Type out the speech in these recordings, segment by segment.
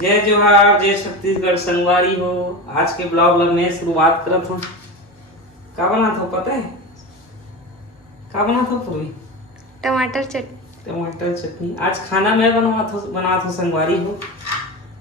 जय जोहार, जय छत्तीसगढ़। संगवारी हो, आज के ब्लॉग ला मैं शुरुआत करत हूँ। का बना था पता है? का बना था पूरी? टमाटर चटनी। टमाटर चटनी। आज खाना मैं बना था संगवारी हो।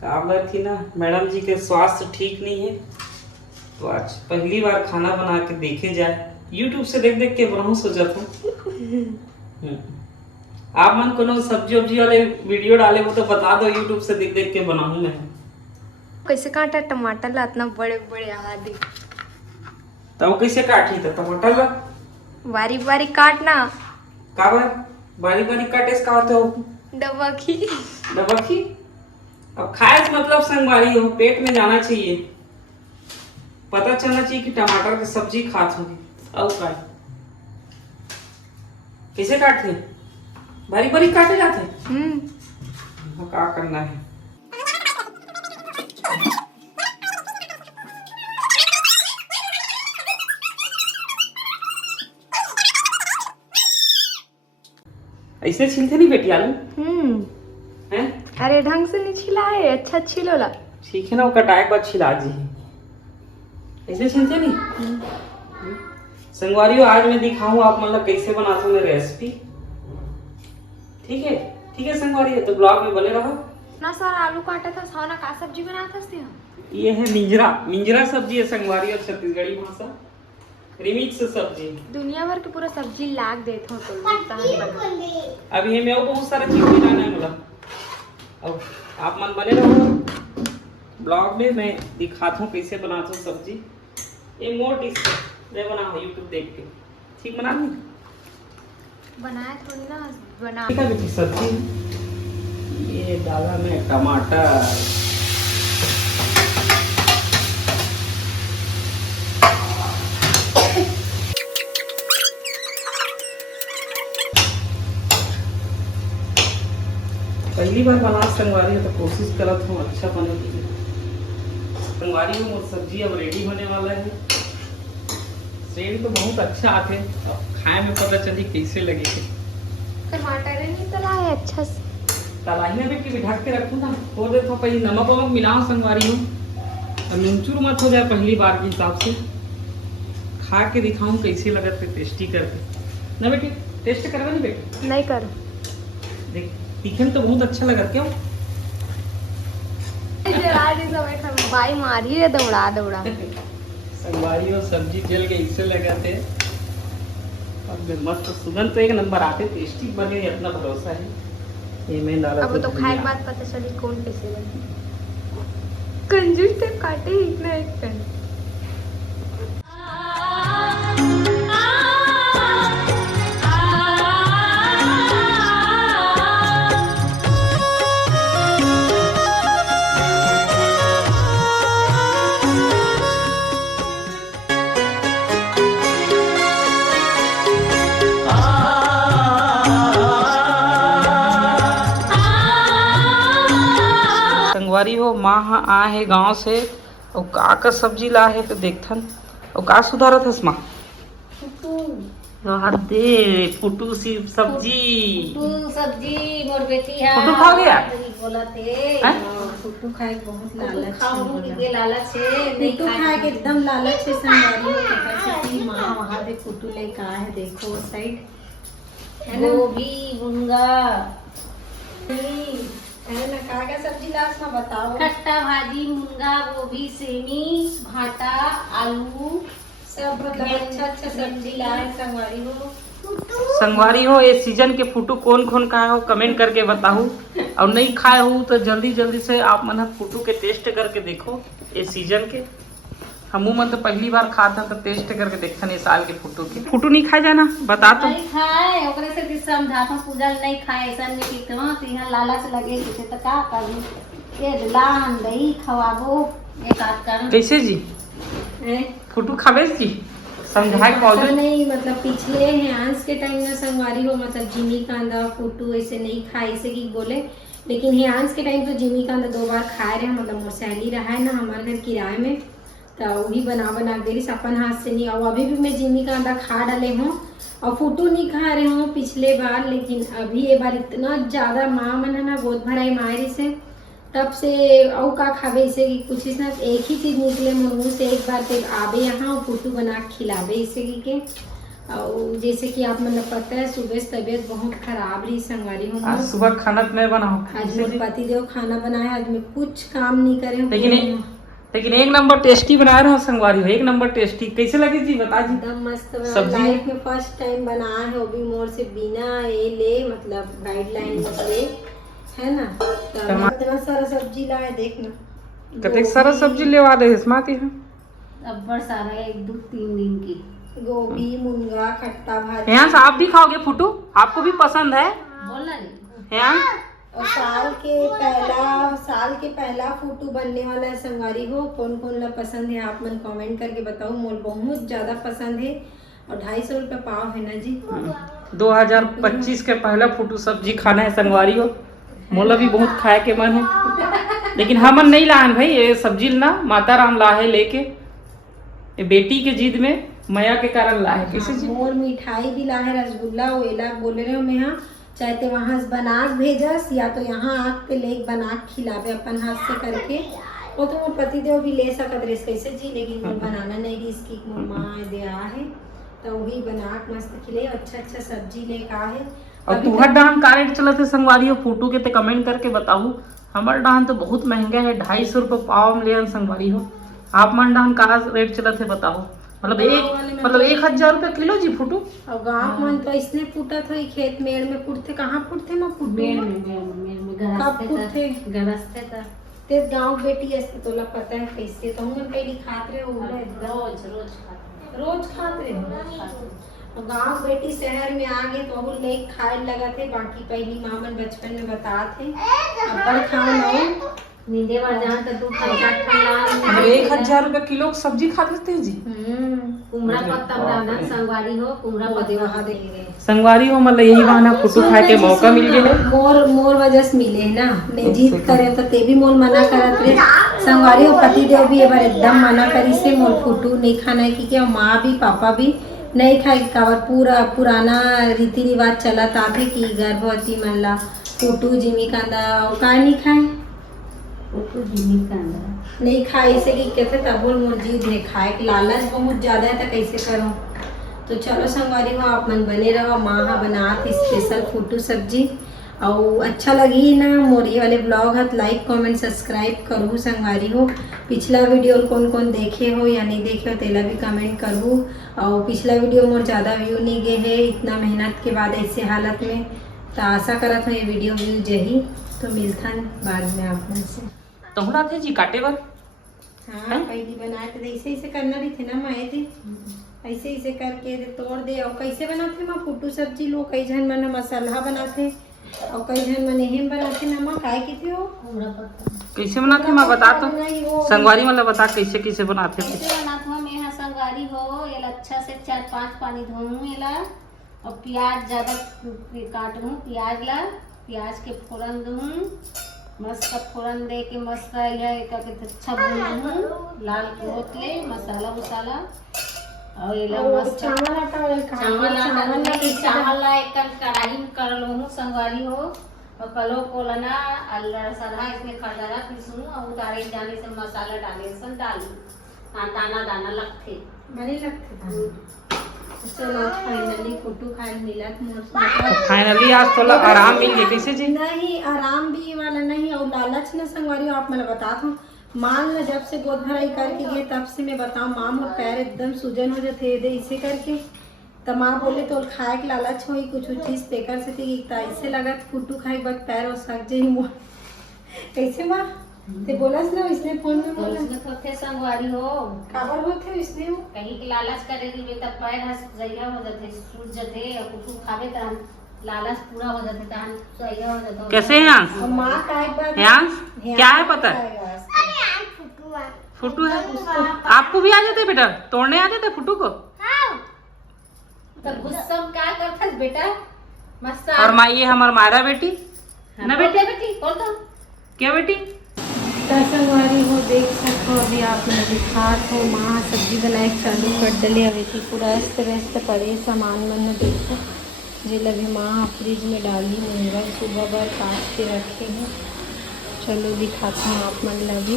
का बोला थी ना, मैडम जी के स्वास्थ्य ठीक नहीं है, तो आज पहली बार खाना बना के देखे जाए। यूट्यूब से देख देख के बनाऊँ सोचा था। आप मन कोनो सब्जी वब्जी वाले वीडियो डाले हो तो बता दो, यूट्यूब से देख देख के बनाऊँ मैं। कैसे काटा टमाटर ला इतना बड़े बड़े आदि? तब कैसे काटी था टमाटर ला? बारीक बारीक काटना। का बारीक बारीक काटे से का होता हो? डबकी। डबकी? अब खाए से मतलब संगवारी हो, पेट में जाना चाहिए, पता चलना चाहिए कि टमाटर की सब्जी खात होगी। अब का कैसे काटते? बारीक बारीक काटे जाते? क्या करना है? ऐसे छीलते नहीं बेटी आलू? हैं? अरे ढंग से नहीं छिला है, अच्छा छिलोला। ठीक है ना, वो कटाए के बाद छिला जी। ऐसे छीलते नहीं? संगवारी आज मैं दिखाऊं आप मतलब कैसे बनाता हूँ मैं रेसिपी। ठीक है संगवारी, तो ब्लॉग में बने रहो। ना सारा आलू काटा था, साना का सब्जी बनाता थी हम। ये है मिंजरा सब्जी है संगवारी और छत्तीसगढ़ी भाषा रिमिक्स सब्जी। दुनिया भर के पूरा सब्जी लाग देते हो तो लगता है। अब ये में और बहुत सारा चीज मिलाना है मतलब। अब आप मन बने रहो, ब्लॉग में मैं दिखाता हूँ कैसे बनाता हूँ सब्जी। ये मोर डिश मैं बनाऊँ यूट्यूब देख के। ठीक बना ली? बनाया थोड़ी ना बना। ठीक है बेटी, सब्जी ये डाला मैं टमाटर, पहली बार बना संगवारी है तो कोशिश करत हूँ अच्छा बने। संगवारी में सब्जी अब रेडी होने वाला है। सेड तो बहुत अच्छा आते, अब खाए में पता चली कैसे लगे। टमाटर नहीं तला है अच्छा से। तलाई में बेटी ढक के रखूँ ना, थोड़ी देर पहले नमक वमक मिलाओ संगवारी हूँ, अब मिंचूर मत हो जाए पहली बार के हिसाब से। खा के दिखाऊँ कैसे लगत है टेस्टी करके ना बेटी। टेस्ट करवा नहीं बेटी? नहीं कर देख तीखन तो बहुत अच्छा लगा। क्यों भाई मारी है दौड़ा दौड़ा। संगवारी और सब्जी जल के इससे लगा थे। अब मस्त सुगंध तो एक नंबर आते, टेस्टी बने, अपना भरोसा है। ये मैं डाला अब तो खाए बाद पता चली कौन कैसे बने। कंजूस तो काटे ही ना एक पेन। संगवारी हो माँ आ है गांव से, और का सब्जी ला है तो देखथन। और का सुधारत हस माँ? दे फुटू सी सब्जी। फुटू सब्जी मोर बेटी है। फुटू खा गया? बोलत हैं? फुटू खाए के बहुत लालच है। लालच है, फुटू खाए के एकदम लालच है। संगवारी हो कैसे माँ वहाँ पे फुटू ले का है, देखो उस साइड गोभी मुनगा है ना। का सब्जी लास्ट में बताओ? खट्टा भाजी, मुनगा, गोभी, सेमी, भाटा, आलू सब मतलब अच्छा सब्जी लाए संगवारी हो। संगवारी हो ये सीजन के फुटू कौन कौन खाए हो कमेंट करके बताओ, और नहीं खाए हो तो जल्दी जल्दी से आप मन फुटू के टेस्ट करके देखो। ये सीजन के हमू मन तो पहली बार खाता तो टेस्ट करके देखन इस साल के फुटू के। फुटू नहीं खाए जाना बता तो। नहीं खाए ओकरे से कि समझाता पूजा नहीं खाए ऐसा में कि तो यहाँ लालच लगे किसे तो का करी ये लान दही खवाबो एक आध कर कैसे जी फुटू खावे जी समझाए ऐसा नहीं मतलब पिछले हेयांस के टाइम में संगवारी हो मतलब जिमी कांदा फुटू ऐसे नहीं खाए ऐसे की बोले, लेकिन हेयांस के टाइम तो जिमी कांदा 2 बार खाए रहे मतलब मोर सहेली रहा है ना हमारे घर किराए में, तो वही बना दे अपन हाथ से नहीं। और अभी भी मैं जिमी का अंडा खा डाले हूँ और फुटू नहीं खा रहे हूँ पिछले बार, लेकिन अभी ये बार इतना ज़्यादा माँ मन है ना गोद भराई मायरी से तब से औ का खावे इसे कि कुछ इस ना एक ही चीज निकले मुंह से एक बार तक आवे यहाँ और फुटू बना के खिलावे इसे के। और जैसे कि आप मतलब पता है सुबह से तबीयत बहुत खराब रही संगवारी हो। आज सुबह खाना मैं बनाऊँ? आज मेरे पतिदेव खाना बनाया, आज मैं कुछ काम नहीं करे। लेकिन एक नंबर टेस्टी बना रहे हो संगवारी हो, एक नंबर टेस्टी। कैसे लगी जी बता जी? एकदम मस्त बना। लाइफ में फर्स्ट टाइम बनाया है, वो भी मोर से बिना ये ले मतलब गाइडलाइन ले, है ना। इतना सारा सब्जी लाए देखना। कतेक सारा सब्जी लेवा दे स्मार्ट है। अब्बर सारा 1-2-3 दिन की गोभी मुनगा खट्टा भाजी। यहाँ से आप भी खाओगे फुटू? आपको भी पसंद है? बोला नहीं यहाँ और साल के पहला फुटू बनने वाला है संगवारी हो। कौन कौन ला पसंद है आप मन कमेंट करके बताओ। मोल बहुत ज्यादा पसंद है और 250 रुपये पाव है ना जी। 2025 के पहला फुटू सब्जी खाना है संगवारी हो। मोला भी बहुत खाए के मन है, लेकिन हमन नहीं लान भाई ये सब्जी ना, माता राम लाहे लेके, ये बेटी के जिद में माया के कारण लाहे। कैसे जी? मोर मिठाई भी लाहे, रसगुल्ला वेला बोले रहे हो मैं यहाँ, चाहे तो वहाँ से बना के भेजस या तो यहाँ आग पे लेके बना के खिलावे अपन हाथ से करके। वो तो मोर पतिदेव भी ले सकत रहे कैसे जी, लेकिन मोर बनाना नहीं रही इसकी मोर माँ दिया है तो वही बना के मस्त खिले। अच्छा सब्जी लेके आ है। और तुहर डान का रेट चलत है संगवारी हो फुटू के? ते कमेंट करके बताऊ। हमार डान तो बहुत महंगा है, 250 रुपये पाव में ले संगवारी हो। आप मन डान का रेट चलत है बताओ? मतलब 1000 रुपये किलो जी फुटू। और गाँव मन तो इसने फूटा था खेत मेड़ में फूटते। कहाँ फूटते माँ फूटू ते गाँव बेटी ऐसे तो पता है कैसे तो हम पहले खाते रहे रोज खाते रहे। गाँव बेटी शहर में आ गए तो ले खाए लगा थे। बाकी पहली माँ मन बचपन में बता थे अब खाओ ना नींदे बार जहाँ तक 1000 रुपये किलो सब्जी खा लेते हैं जी। कुमड़ा पत्ता बनाना संगवारी हो। कुमड़ा पत्ता वहाँ देंगे संगवारी हो मतलब यही बहाना फुटू खाए के मौका मिल गया। मोर वजह से मिले ना, मैं जीत करे तो ते भी मोल मना करत रहे संगवारी हो। पतिदेव भी एक बार एकदम मना करी से मोल फुटू नहीं खाना है कि माँ भी पापा भी नहीं खाए। कावर पूरा पुराना रीति रिवाज चलत आते कि गर्भवती मन ला फुटू जिमी कांदा का नहीं खाए। नहीं खाए इसे कि कहते तब बोल मोर जीव है खाए के लालच बहुत ज्यादा है तो कैसे करो। तो चलो संगवारी हो आप मन बने रहो। माँ बनात स्पेशल फुटू सब्जी और अच्छा लगी ना मोर ये वाले ब्लॉग है लाइक कमेंट सब्सक्राइब करूँ संगवारी हो। पिछला वीडियो कौन कौन देखे हो या नहीं देखे हो तेला भी कमेंट करूँ। और पिछला वीडियो मोर ज़्यादा व्यू नहीं गए है इतना मेहनत के बाद ऐसे हालत में, तो आशा करत हो ये वीडियो व्यू जही तो मिलता बाद में आप मन से। तोहरा थे जी काटे बर? हाँ पहली बनाए थे ऐसे ऐसे करना रही थे ना माए थे ऐसे ऐसे करके तोड़ दे। और कैसे बनाते माँ फुटू सब्जी लोग कई जन मन मसाला बनाते और कई जन मन एहम बनाते ना माँ काय की थे हो कैसे बनाते माँ बता तो संगवारी मतलब बता कैसे कैसे बनाते थे? मैं यहाँ संगवारी हो ये अच्छा से 4-5 पानी धोऊँ येला और प्याज ज़्यादा काटूँ। प्याज के फोरन दूँ मस्त फोरन दे के मस्त अच्छा भूनूँ लाल होत ले मसाला वसाला और ये मस्त चावल एक कढ़ाई में कर लूँ संगवारी हो। और कलो कोलना अल्लाह सदा इसमें खड़ारा पीसूँ और उतारे जाने से मसाला डाले सब डालूँ दाना लगते बड़े लगते। चलो फाइनली फुटू खाए मिलत मोर। फाइनली आज थोड़ा आराम मिल गया। कैसे जी? नहीं आराम भी वाला नहीं और लालच न संगवारी आप मैं बता दूँ। मान लो जब से गोद भराई करके गए तब से मैं बताऊँ माँ मोर पैर एकदम सूजन हो जाते इसे करके। तो माँ बोले तो खाए के लालच हो कुछ चीज पेकर से थी ऐसे लगा फुटू खाए बाद पैर और सक जाए मोर। कैसे माँ ते बोलस ना इसने फोन में बोला तो थे संगवारी हो काबर होते इसने कहीं के लालच करे दी बेटा पैर हस जइया हो जाते सूज जाते और कुछ खावे त लालच पूरा हो जाते तहन जइया हो जाते। कैसे हैं आज? और मां का एक बार क्या है पता है? फुटू है। आपको भी आ जाते बेटा तोड़ने आ जाते फुटू को? तो गुस्सा क्या करता बेटा मस्त। और माँ ये हमार मायरा बेटी ना बेटी कौन था क्या बेटी? संगवारी हो देख सको अभी आप मैं दिखा हो माँ सब्जी बनाए चालू कर डले अभी थी पूरा अस्त व्यस्त पड़े सामान मन देखो जिल अभी माँ फ्रिज में डाली नहीं सुबह भर काट के रखे हैं। चलो दिखाते हैं आप मन लगी।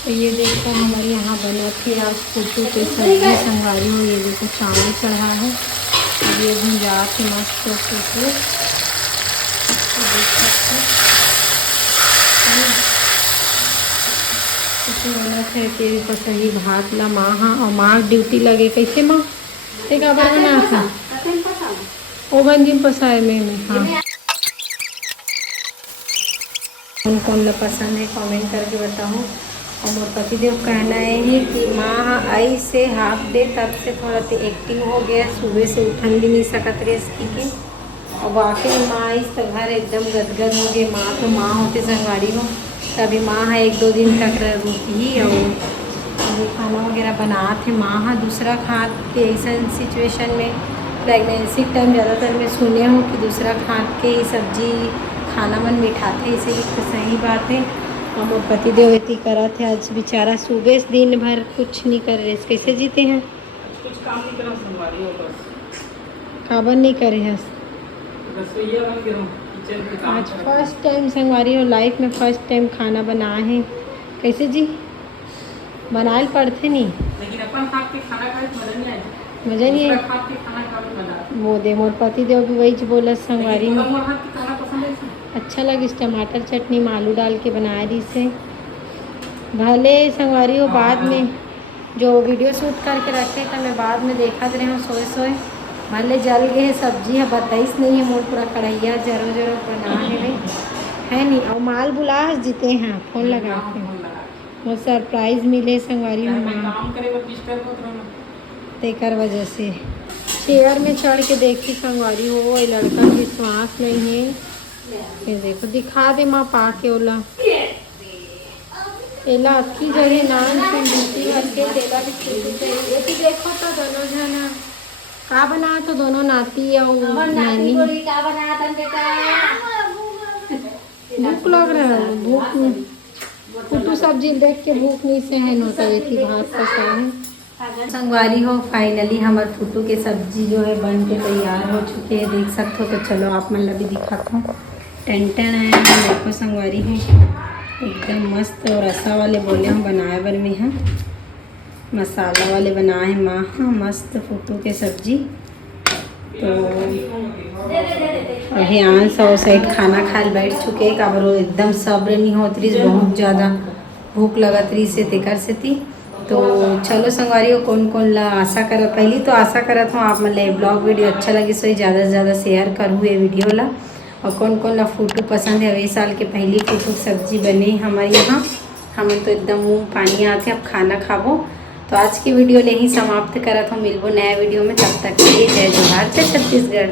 तो ये देखो हमारे यहाँ बना थे आज फूटू के सब्जी संगवारी हो। ये देखो चावल चढ़ा है, अब ये भुंजा के मस्त फूटू देख सकते बना थे के सही भात ला माँ। हाँ और माँ ड्यूटी लगे कैसे माँ एक आबार बना था ओ बंजिम पसाए में। हाँ कौन कौन ला पसंद है कमेंट करके बताओ। और मोर पतिदेव कहना है कि माँ आई से हाफ डे तब से थोड़ा तो एक्टिव हो गया, सुबह से उठन भी नहीं सकत रहे इसकी के। और वाकई माँ आई तो घर एकदम गदगद हो गए। माँ तो माँ होते संगवारी हो, तभी माँ है 1-2 दिन तक रुकी और खाना वगैरह बना थे माँ। हाँ दूसरा खाद के ऐसा सिचुएशन में प्रेगनेंसी टाइम ज़्यादातर मैं सुने हूँ कि दूसरा खाद के सब्जी खाना मन मिठाते, इसे तो सही बात है। हम पति देवती करा थे आज बेचारा सुबह से दिन भर कुछ नहीं कर रहे, कैसे जीते हैं। कुछ काम नहीं करा संगवारी हो, बस काबर नहीं करे हैं। रसोईया बन गया किचन के काम आज फर्स्ट टाइम संगवारी हो लाइफ में फर्स्ट टाइम खाना बनाए हैं। कैसे जी बनाए पड़ते नहीं, लेकिन अपन हाथ के खाना खाए तो मजा नहीं आए। मजा नहीं है। हाथ के खाना खावे बना वो दे मोर पति देव भी वही बोला संगवारी हो। मोर हाथ के खाना पसंद है। अच्छा लगे इस टमाटर चटनी में आलू डाल के बनाए रही से भले संगवारी हो। बाद में जो वीडियो शूट करके रखे तो मैं बाद में देखा रहे हूँ सोए भले जल गए सब्जी है बताइस नहीं है। मोर पूरा कढ़ैया जरो जरो बना है नहीं। और माल बुला जीते हैं फोन लगा के वो सरप्राइज मिले संगवारी हो काम करे वो डिस्टर्ब होत रहना तेकर वजह से चेयर में चढ़ के देखी संगवारी हो। वो लड़का की श्वास नहीं है। ये देखो दिखा दे माँ पा के ओला एला अक्की जगह नान ड्यूटी करके तेला भी छुट्टी चाहिए। ये भी देखो तो दोनों जना का बना तो दोनों नाती और नानी भूख लग रहा है। भूख फूटू सब्जी देख के भूख नहीं सहन होता। ये थी भात का सहन संगवारी हो। फाइनली हमारे फूटू के सब्जी जो है बन के तैयार हो चुके हैं, देख सकते हो। तो चलो आप मन भी दिखाता हूँ। टेंटन है देखो संगवारी है एकदम मस्त। और रसा वाले बोले हम बनाए बर में हैं, मसाला वाले बनाए माँ। हाँ मस्त फूटू के सब्जी। तो यहाँ सौ साइड खाना खाए बैठ चुके काबर वो एकदम सब्र नहीं होत रही, बहुत ज़्यादा भूख लगत रही से तेकर से थी। तो चलो संगवारी हो कौन कौन ला आशा करत पहली तो आशा करत हूँ आप मतलब ब्लॉग वीडियो अच्छा लगे सो ज़्यादा से ज़्यादा शेयर करूँ ये वीडियो ला। और कौन कौन ला फूटू पसंद है। 20 साल के पहली फूटू सब्जी बने हमारे यहाँ, हमें तो एकदम मुँह पानी आते अब खाना खाबो। तो आज की वीडियो ले ही समाप्त करत हूँ। मिलबो नया वीडियो में, तब तक के लिए जय जोहार जय छत्तीसगढ़।